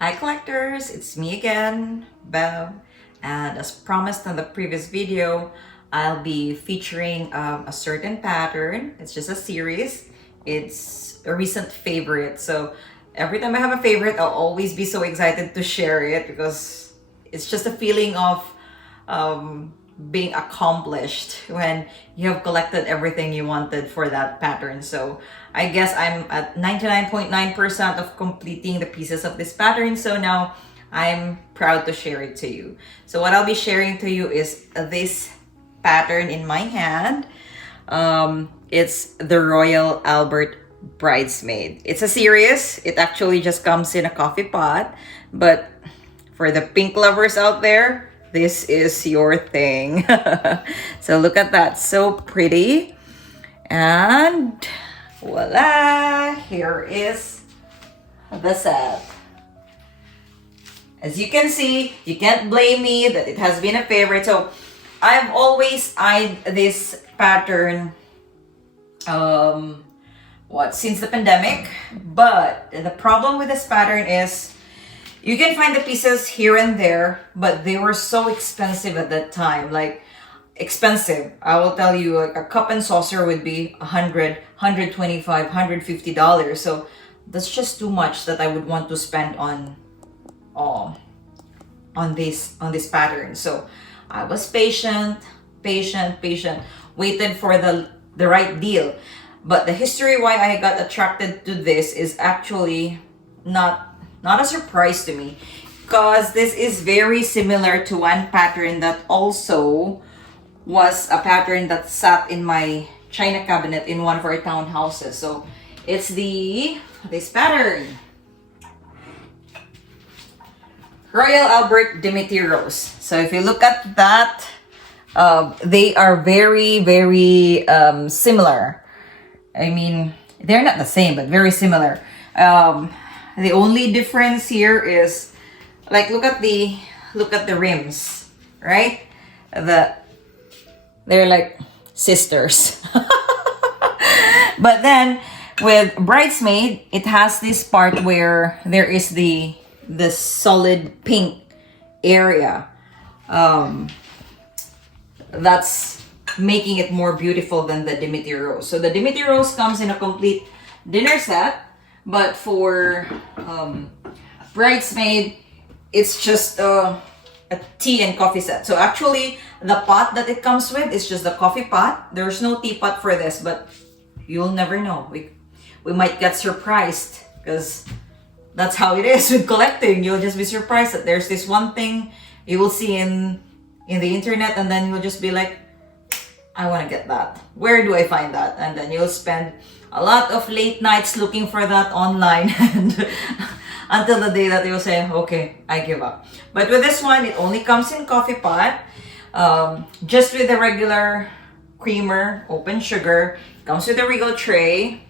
Hi collectors, it's me again, Bev, and as promised in the previous video, I'll be featuring a certain pattern. It's just a series. It's a recent favorite, so every time I have a favorite, I'll always be so excited to share it because it's just a feeling of being accomplished when you have collected everything you wanted for that pattern. So I guess I'm at 99.9% of completing the pieces of this pattern. So now I'm proud to share it to you. So what I'll be sharing to you is this pattern in my hand. It's the Royal Albert Bridesmaid. It's a series. It actually just comes in a coffee pot. But for the pink lovers out there, this is your thing. So look at that, so pretty. And voila, here is the set. As you can see, you can't blame me that it has been a favorite. So I've always eyed this pattern since the pandemic. But the problem with this pattern is you can find the pieces here and there, but they were so expensive at that time. Like, expensive. I will tell you, like, a cup and saucer would be $100, $125, $150. So that's just too much that I would want to spend on this pattern. So I was patient, waited for the right deal. But the history why I got attracted to this is actually not a surprise to me, because this is very similar to one pattern that also was a pattern that sat in my china cabinet in one of our townhouses. So it's this pattern, Royal Albert Dimity Rose. So if you look at that, they are very similar. I mean, they're not the same, but very similar. The only difference here is, like, look at the rims, right? They're like sisters. But then with Bridesmaid, it has this part where there is the solid pink area. That's making it more beautiful than the Dimity Rose. So the Dimity Rose comes in a complete dinner set. But for Bridesmaid, it's just a tea and coffee set. So actually, the pot that it comes with is just the coffee pot. There's no teapot for this, but you'll never know. We might get surprised, because that's how it is with collecting. You'll just be surprised that there's this one thing you will see in the internet, and then you'll just be like, I want to get that. Where do I find that? And then you'll spend a lot of late nights looking for that online, and until the day that you'll say, okay, I give up. But with this one, it only comes in coffee pot, just with the regular creamer, open sugar. It comes with a regal tray,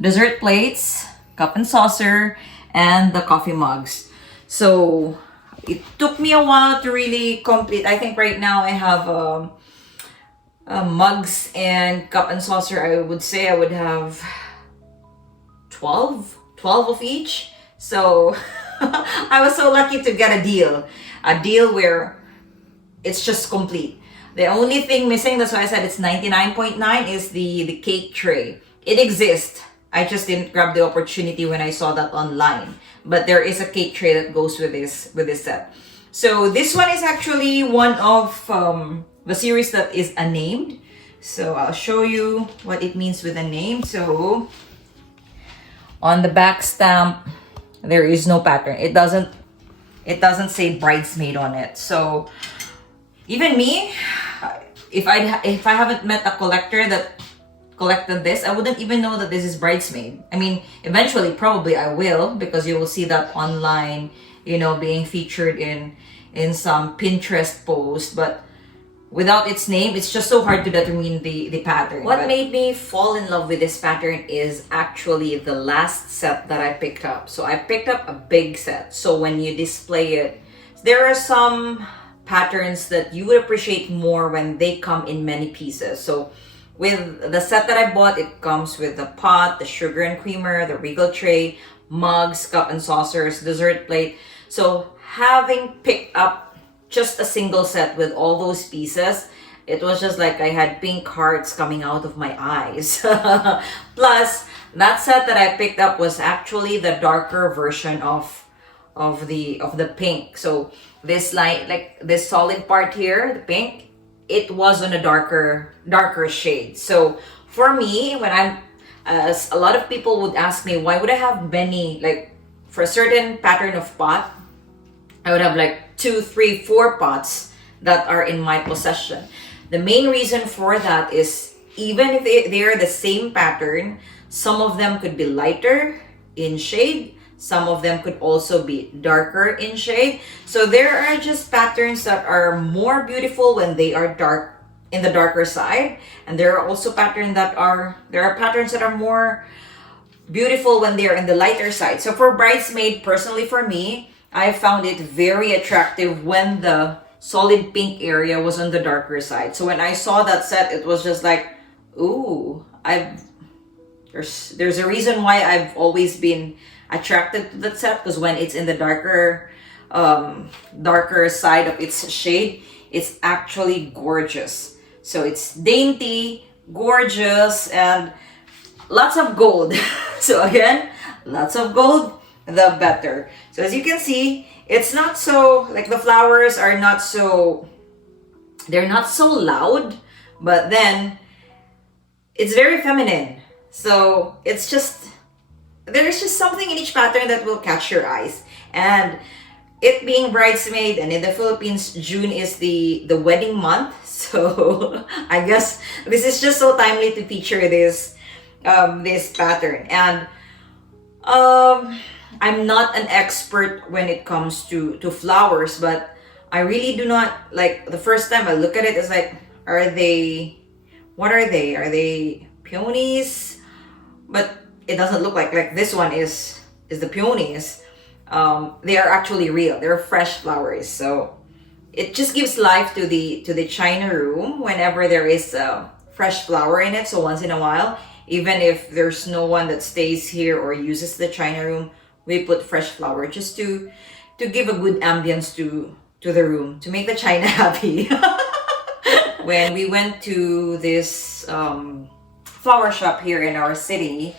dessert plates, cup and saucer, and the coffee mugs. So it took me a while to really complete. I think right now I have mugs and cup and saucer. I would say I would have 12 of each. So I was so lucky to get a deal where it's just complete. The only thing missing, that's why I said it's 99.9, is the cake tray. It exists. I just didn't grab the opportunity when I saw that online. But there is a cake tray that goes with this set. So this one is actually one of the series that is unnamed. So I'll show you what it means with a name. So on the back stamp, there is no pattern. It doesn't say Bridesmaid on it. So even me, if I haven't met a collector that collected this, I wouldn't even know that this is Bridesmaid. I mean, eventually probably I will, because you will see that online, being featured in some Pinterest post. But without its name, it's just so hard to determine the pattern. What made me fall in love with this pattern is actually the last set that I picked up. So I picked up a big set. So when you display it, there are some patterns that you would appreciate more when they come in many pieces. So with the set that I bought, it comes with the pot, the sugar and creamer, the regal tray, mugs, cup and saucers, dessert plate. So having picked up just a single set with all those pieces, it was just like I had pink hearts coming out of my eyes. Plus, that set that I picked up was actually the darker version of the pink. So this light, like this solid part here, the pink, it was on a darker shade. So for me, when I'm as a lot of people would ask me, why would I have many, like for a certain pattern of pot, I would have like 2, 3, 4 pots that are in my possession. The main reason for that is even if they are the same pattern, some of them could be lighter in shade, some of them could also be darker in shade. So there are just patterns that are more beautiful when they are dark, in the darker side, and there are also patterns that are more beautiful when they are in the lighter side. So for Bridesmaid, personally for me, I found it very attractive when the solid pink area was on the darker side. So when I saw that set, it was just like, ooh, there's a reason why I've always been attracted to that set, because when it's in the darker side of its shade, it's actually gorgeous. So it's dainty, gorgeous, and lots of gold. So again, lots of gold, the better. So as you can see, it's not so, like the flowers are not so, they're not so loud, but then it's very feminine. So it's just, there's just something in each pattern that will catch your eyes. And it being Bridesmaid, and in the Philippines, June is the wedding month. So I guess this is just so timely to feature this pattern. And I'm not an expert when it comes to flowers, but I really do not, like, the first time I look at it, it's like, what are they? Are they peonies? But it doesn't look like this one is the peonies. They are actually real. They're fresh flowers. So it just gives life to the china room whenever there is a fresh flower in it. So once in a while, even if there's no one that stays here or uses the china room, we put fresh flower just to give a good ambience to the room, to make the china happy. When we went to this flower shop here in our city,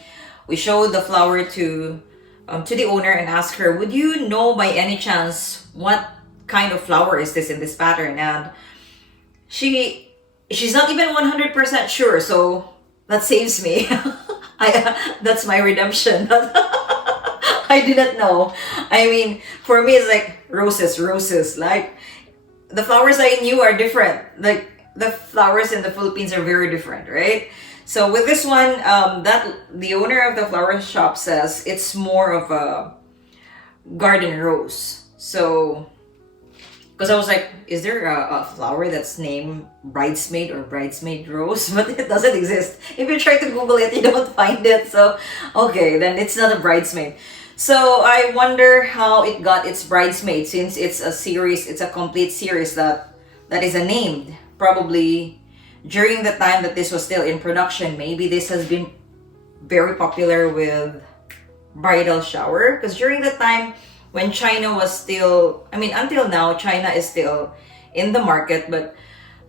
we showed the flower to the owner and asked her, would you know by any chance what kind of flower is this in this pattern? And she's not even 100% sure, so that saves me. That's my redemption. I do not know. I mean, for me, it's like roses. Like, the flowers I knew are different. Like, the flowers in the Philippines are very different, right? So with this one, that the owner of the flower shop says it's more of a garden rose. So, because I was like, is there a flower that's named Bridesmaid or Bridesmaid Rose? But it doesn't exist. If you try to Google it, you don't find it. So, okay, then it's not a Bridesmaid. So I wonder how it got its Bridesmaid, since it's a series, it's a complete series that is a named. Probably during the time that this was still in production, maybe this has been very popular with bridal shower. Because during the time when China was still, I mean, until now, China is still in the market, but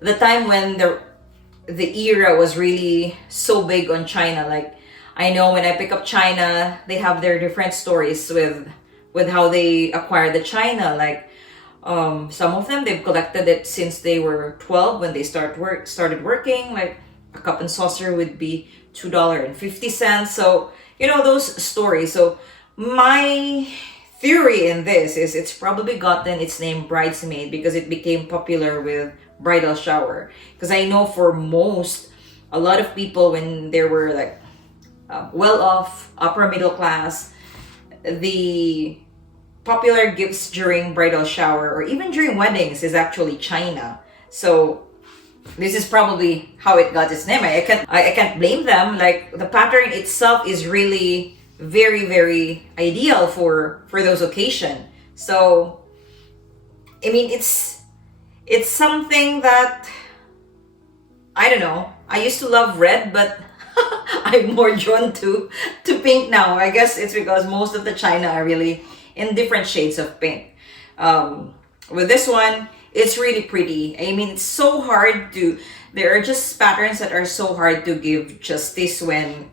the time when the era was really so big on China, like, I know when I pick up China, they have their different stories with how they acquire the China. Like, some of them, they've collected it since they were 12 when they started working. Like, a cup and saucer would be $2.50. So, you know, those stories. So my theory in this is it's probably gotten its name Bridesmaid because it became popular with bridal shower. Because I know for a lot of people, when they were like well-off, upper middle class, the popular gifts during bridal shower or even during weddings is actually china. So this is probably how it got its name. I can't blame them. Like, the pattern itself is really very, very ideal for those occasions. So I mean, it's something that, I don't know, I used to love red, but I'm more drawn to pink now. I guess it's because most of the China are really in different shades of pink. With this one, it's really pretty. I mean, it's so hard to, there are just patterns that are so hard to give justice when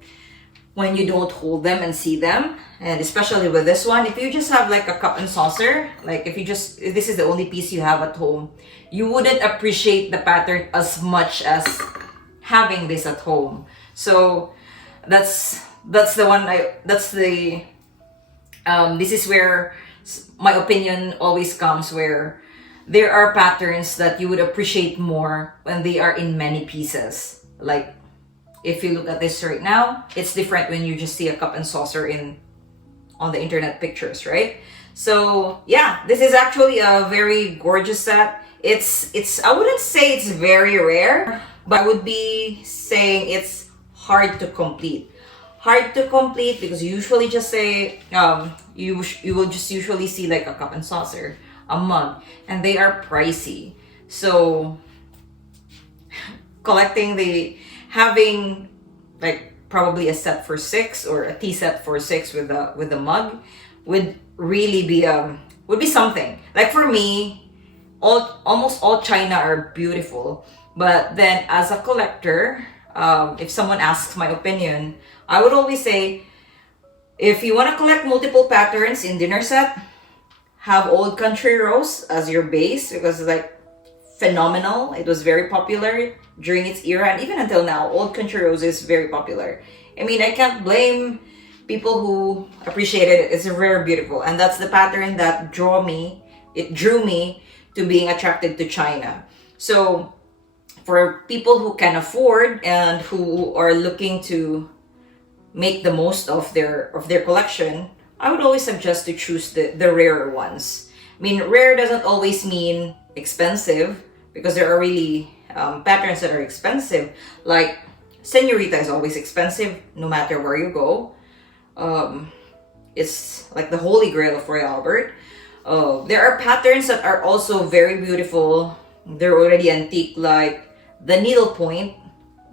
you don't hold them and see them. And especially with this one, if you just have like a cup and saucer, like if this is the only piece you have at home, you wouldn't appreciate the pattern as much as having this at home. So that's the one this is where my opinion always comes, where there are patterns that you would appreciate more when they are in many pieces. Like if you look at this right now, it's different when you just see a cup and saucer on the internet pictures, right? So yeah, this is actually a very gorgeous set. It's I wouldn't say it's very rare, but I would be saying it's hard to complete. Hard to complete because you usually just say you will just usually see like a cup and saucer, a mug, and they are pricey. So having like probably a set for 6 or a tea set for 6 with the mug would really be something. Like for me, almost all China are beautiful, but then as a collector, if someone asks my opinion, I would always say, if you want to collect multiple patterns in dinner set, have Old Country Rose as your base, because it's like phenomenal. It was very popular during its era, and even until now, Old Country Rose is very popular. I mean, I can't blame people who appreciated it. It's very beautiful, and that's the pattern that drew me to being attracted to China. So for people who can afford and who are looking to make the most of their collection, I would always suggest to choose the rarer ones. I mean, rare doesn't always mean expensive, because there are really patterns that are expensive. Like Senorita is always expensive no matter where you go. It's like the holy grail of Royal Albert. There are patterns that are also very beautiful. They're already antique, like the needlepoint.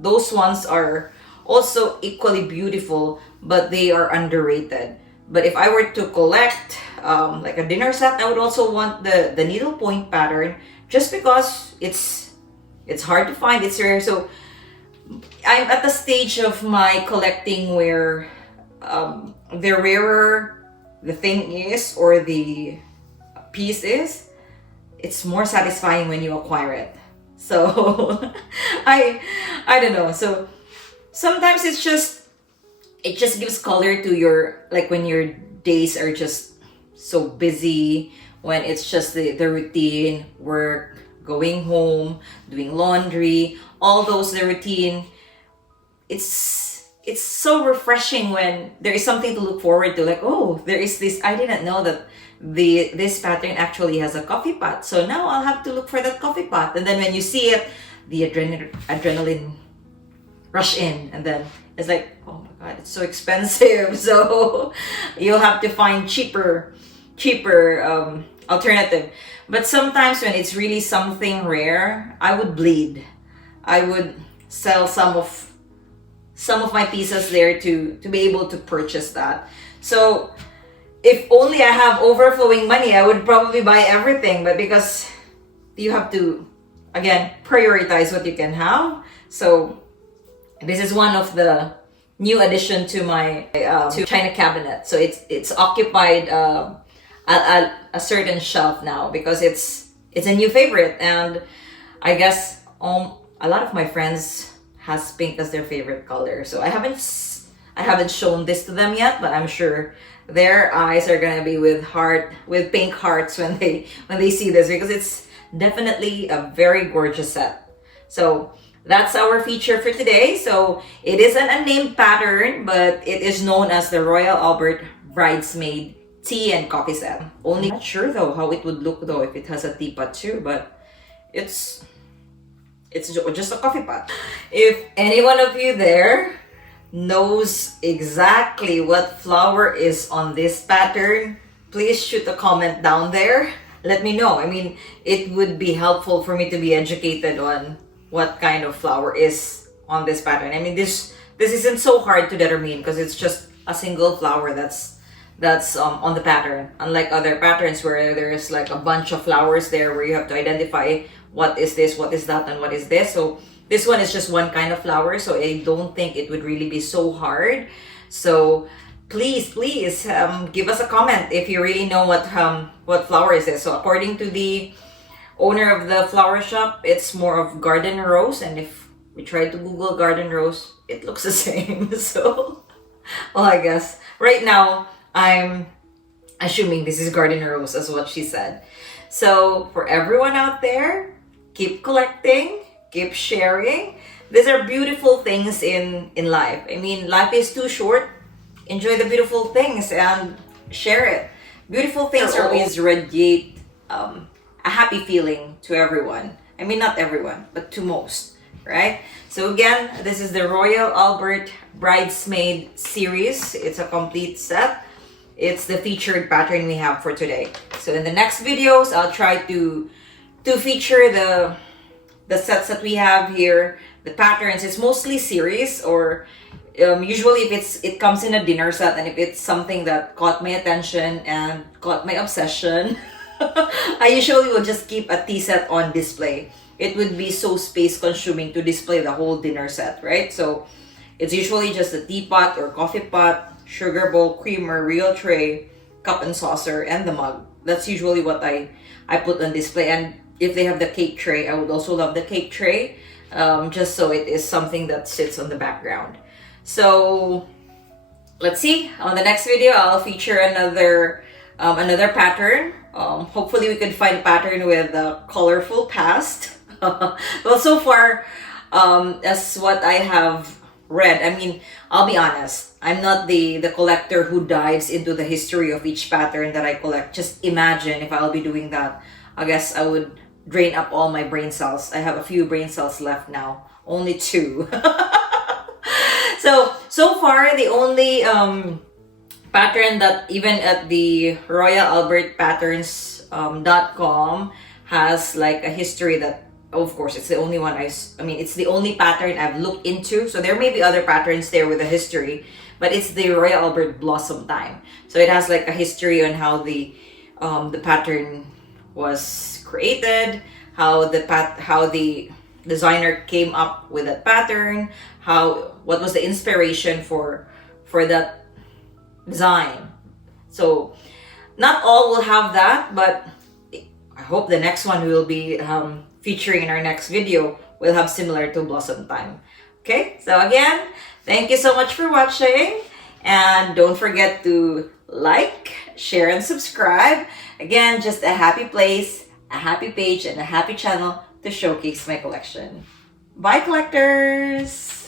Those ones are also equally beautiful, but they are underrated. But if I were to collect like a dinner set, I would also want the needlepoint pattern, just because it's hard to find, it's rare. So I'm at the stage of my collecting where the rarer the thing is, or the piece is, it's more satisfying when you acquire it. So I don't know. So sometimes it just gives color to your, like when your days are just so busy, when it's just the routine, work, going home, doing laundry, all those, the routine. It's so refreshing when there is something to look forward to, like, oh, there is this, I didn't know that this pattern actually has a coffee pot, so now I'll have to look for that coffee pot. And then when you see it, the adrenaline rush in, and then it's like, oh my god, it's so expensive. So you'll have to find cheaper alternative. But sometimes when it's really something rare, I would bleed. I would sell some of my pieces there to be able to purchase that. So if only I have overflowing money, I would probably buy everything. But because you have to, again, prioritize what you can have. So this is one of the new addition to my to China cabinet. So it's occupied a certain shelf now, because it's a new favorite, and I guess a lot of my friends has pink as their favorite color. So I haven't shown this to them yet, but I'm sure their eyes are gonna be with pink hearts when they see this, because it's definitely a very gorgeous set. So that's our feature for today. So it is an unnamed pattern, but it is known as the Royal Albert Bridesmaid tea and coffee set. Only not sure though how it would look though if it has a teapot too, but it's just a coffee pot. If any one of you there knows exactly what flower is on this pattern, please shoot a comment down there. Let me know. I mean, it would be helpful for me to be educated on what kind of flower is on this pattern. I mean, this this isn't so hard to determine because it's just a single flower that's on the pattern, unlike other patterns where there's like a bunch of flowers there where you have to identify what is this, what is that, and what is this. So this one is just one kind of flower, so I don't think it would really be so hard. So please give us a comment if you really know what flower is this. So according to the owner of the flower shop, it's more of garden rose, and if we try to Google garden rose, it looks the same. So well, I guess right now I'm assuming this is garden rose, as what she said. So for everyone out there, keep collecting, keep sharing. These are beautiful things in life. I mean, life is too short. Enjoy the beautiful things and share it. Beautiful things always radiate a happy feeling to everyone. I mean, not everyone, but to most, right? So again, this is the Royal Albert Bridesmaid series. It's a complete set. It's the featured pattern we have for today. So in the next videos, I'll try to feature the sets that we have here, the patterns. It's mostly series, or usually if it comes in a dinner set, and if it's something that caught my attention and caught my obsession, I usually will just keep a tea set on display. It would be so space consuming to display the whole dinner set, right? So it's usually just a teapot or coffee pot, sugar bowl, creamer, real tray, cup and saucer, and the mug. That's usually what I put on display. And if they have the cake tray, I would also love the cake tray, just so it is something that sits on the background. So let's see, on the next video I'll feature another pattern. Hopefully we can find a pattern with a colorful past. Well, so far, as what I have read, I mean, I'll be honest, I'm not the collector who dives into the history of each pattern that I collect. Just imagine if I'll be doing that. I guess I would drain up all my brain cells. I have a few brain cells left now, only 2. So far, the only pattern that even at the Royal Albert Patterns.com has like a history that, of course, it's the only one I mean, it's the only pattern I've looked into. So there may be other patterns there with a history, but it's the Royal Albert Blossom Time. So it has like a history on how the pattern was created, how the designer came up with that pattern, what was the inspiration for that design. So not all will have that, but I hope the next one will be featuring in our next video will have similar to Blossom Time. Okay, so again, thank you so much for watching, and don't forget to like, share, and subscribe. Again, just a happy place, a happy page, and a happy channel to showcase my collection. Bye, collectors!